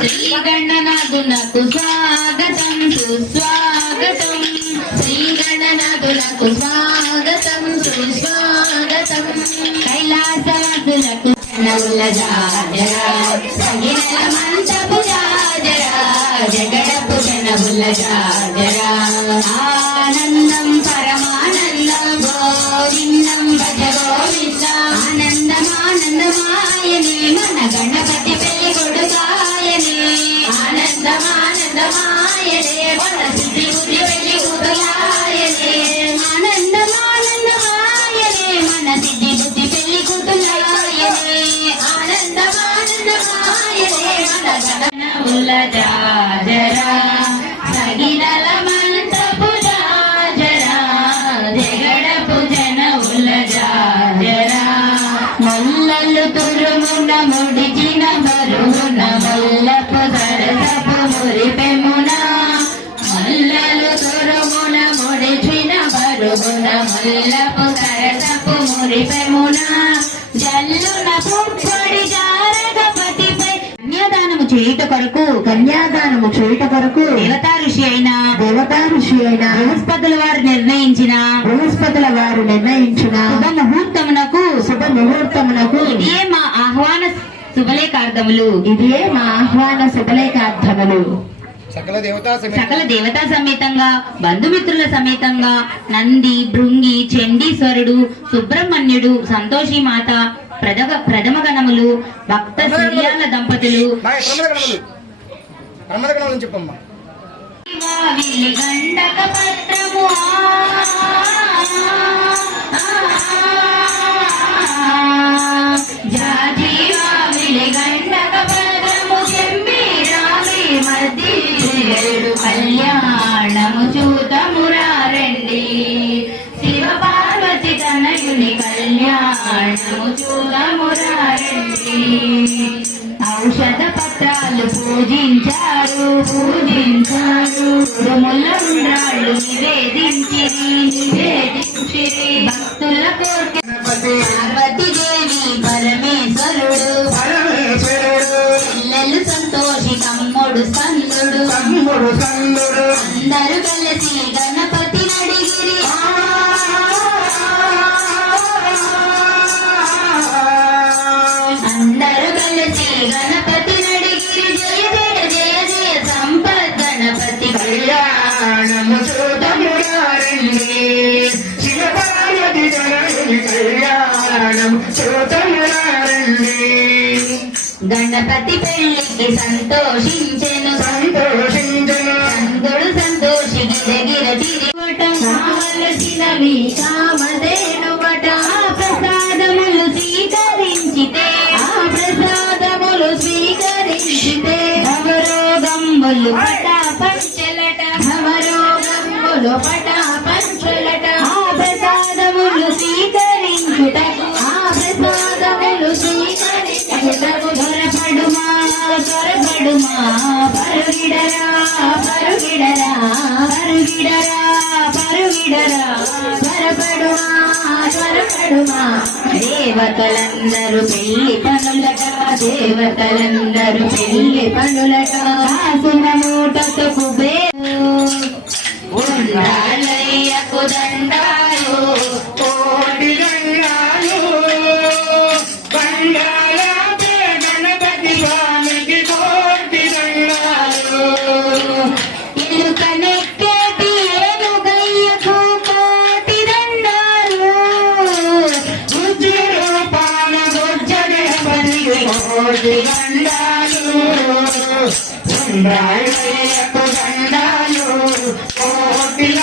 శ్రీగణనాథునకు స్వాగతం సుస్వాగతం. శ్రీగణనాథునకు స్వాగతం సుస్వాగతం. కైలాసవాసులకు నవుల జాజరా సగినల గణముల జాజరా సగిరల మంతపు జాజరా జగడపు జనముల జాజరా మల్లలు తురుమున ముడిచిన బరువున మల్లపు సరసపు మురిపెమున మల్లలు తురుమున ముడిచిన బరువున మల్లపు సరసపు మురిపెమున జల్లున పుప్పొడి జారగపతిపై చేయుట కొరకు కన్యాదానము చేయుట కొరకు దేవతా ఋషి అయిన దేవతా ఋషి అయిన బృహస్పతుల వారు నిర్ణయించిన బృహస్పతుల వారు నిర్ణయించిన శుభ ముహూర్తమునకు శుభ ముహూర్తమునకు ఇదే మా ఆహ్వాన శుభలేఖార్థములు. ఇదే మా ఆహ్వాన శుభలేఖార్థములు. సకల దేవతా సమేత సకల దేవతా సమేతంగా బంధుమిత్రుల సమేతంగా నంది భృంగి చండీశ్వరుడు సుబ్రహ్మణ్యుడు సంతోషి మాత ప్రథమ ప్రథమ గణములు భక్త సిరియాల దంపతులు. చెప్పమ్మా. వావిలి గండక పత్రము ఔషధ పత్రాలు పూజించారు పూజించారు. ఉరుముల ఉండ్రాళ్ళు నివేదించి నివేదించి. భక్తుల కోరిక పార్వతి దేవి పరమేశ్వరుడు. పరమేశ్వరుడు. పిల్లలు సంతోషి తమ్ముడు స్కందుడు తమ్ముడు సందుడు అందరూ కలిసి చూతమురారండి గణపతి పెళ్ళికి సంతోషించెను సంతోషించను సంతుడు సంతోషి గిరగిర తిరిగట కావలసినవి కామధేనువట దేవతలందరూ పెళ్ళి పనులగా దేవతలందరూ పెళ్ళి పనులగా కాసిన మూటతో కుబే ఉండాలయ్యకు దండాలు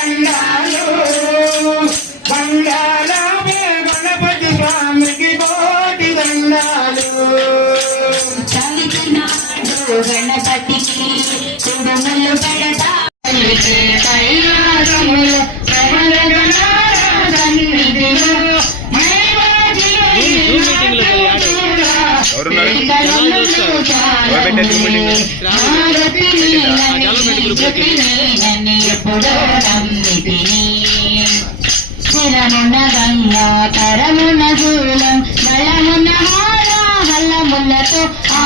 కోటి చిరమున్న గంగా తరమున శూలం బలమున్న హారా హల్లములతో ఆ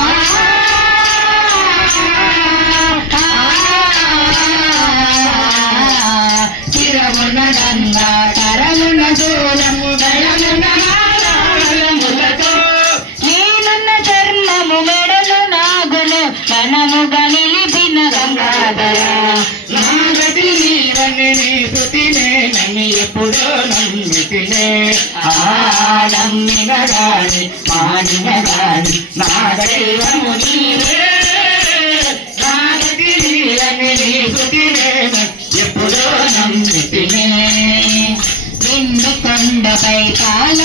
ఘనముగా నిలిపిన గంగాధర. నాగతి నీవని నీ శృతినే నన్ను ఎప్పుడో నమ్మితినే. ఆ నమ్మిన గాని మానిన గాని నా దైవము నీవే. నాగతి నీవని నీ శృతినే ఎప్పుడో నమ్మితినే. నిన్ను కొండపై కాలన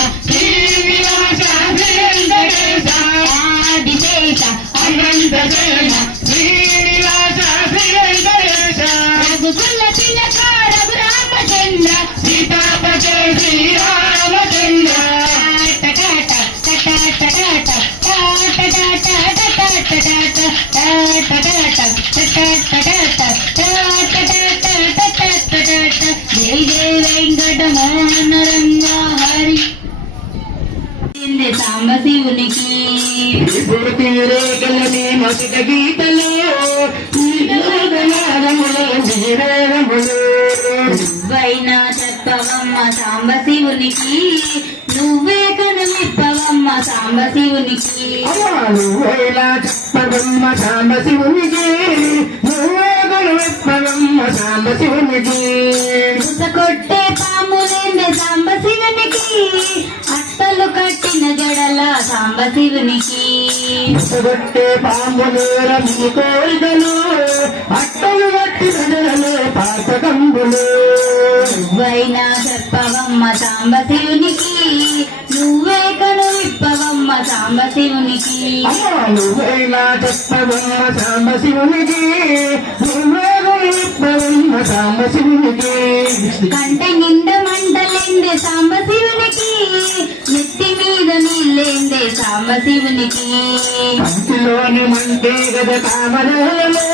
సాంబశివునికి విభూతి రేఖలని మసిక గీతలు నువ్వైనా చెప్పవమ్మ సాంబశివునికి నువ్వే కనులిప్పవమ్మ సాంబశివునికి. నువ్వేలా చెప్పదమ్మ సాంబ శివునికి నువ్వే గొడవెప్పదమ్మ సాంబ శివునికి కొట్టే పాములేందే సాంబశివునికి. అట్టలు కట్టిన జడల సాంబశివునికి. కొట్టే పాములు రమి కోరికలు. అట్టలు గట్టి ప్రజలు పాతకంబులు నువ్వైనా చెప్పవమ్మ సాంబశివునికి నువ్వే కనులిప్పవమ్మ సాంబశివునికి. నువ్వేలా చెప్పదమ్మ సాంబ శివునికి నువ్వే గొడవెప్పదమ్మ సాంబ శివునికి కంట నిండ మంటలేందే సాంబశివునికి నెత్తి మీద నీళ్ళేందే సాంబశివునికి. పంచిలోని మంటే గద కామరేలము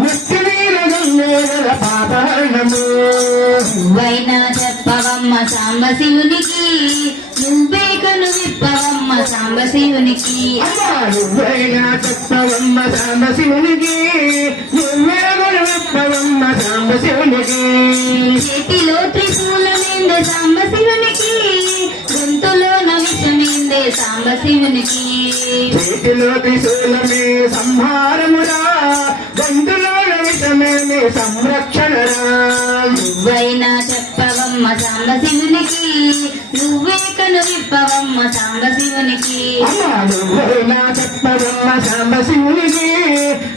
ముక్తి మీద గంగే గద పాపహరణము నువ్వైనా చెప్పవమ్మ సాంబశివునికి. నువ్వే కను విప్పవమ్మ సాంబశివునికి. నువ్వైనా చెప్పవమ్మ సాంబ శివునికి నువ్వే గొడవెప్పవమ్మ సాంబ శివునికి చేతిలో త్రిశూలమేందే సాంబశివునికి. గొంతులో నవిషమేందే సాంబశివునికి. చేతిలో త్రిశూలమే సంహారమురా గంతులో విషమేమి సంరక్షణరా. నువ్వైనా చెప్పవమ్మ సాంబశివునికి నువ్వే కను విప్పవమ్మ సాంబశివునికి. అమ్మా నువ్వైనా చెప్పవమ్మ సాంబ శివునికి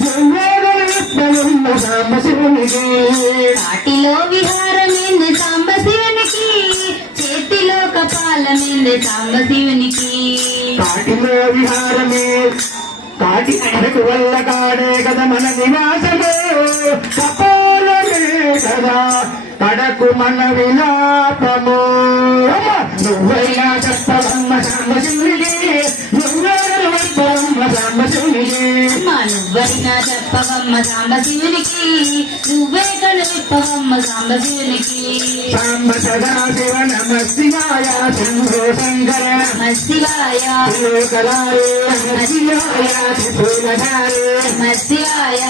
నువ్వే గొడవెప్పవమ్మ సాంబ శివునికి కాటిలో విహారమేంది సాంబశివునికి కపాలమేంది సాంబశివునికి కాటిలో విహారమే. కాటి కడకు వల్ల కాడే కదా మన నివాసము. కపోలమే కదా పడకు మన విలాపము. అమ్మ, నువ్వైనా చెప్పవమ్మ సాంబశివునికి నువ్వే చెప్పమ్మ సాంబశివునికి నువ్వైనా చెప్పవమ్మ సాంబశివునికి నువ్వే కనువిప్పవమ్మ సాంబశివునికి సాంబ సదా శివ నమ శివాయ శంభో శంకర నమ శివాయ లోకలాయ నమ శివాయ త్రిశూలధారే నమ శివాయ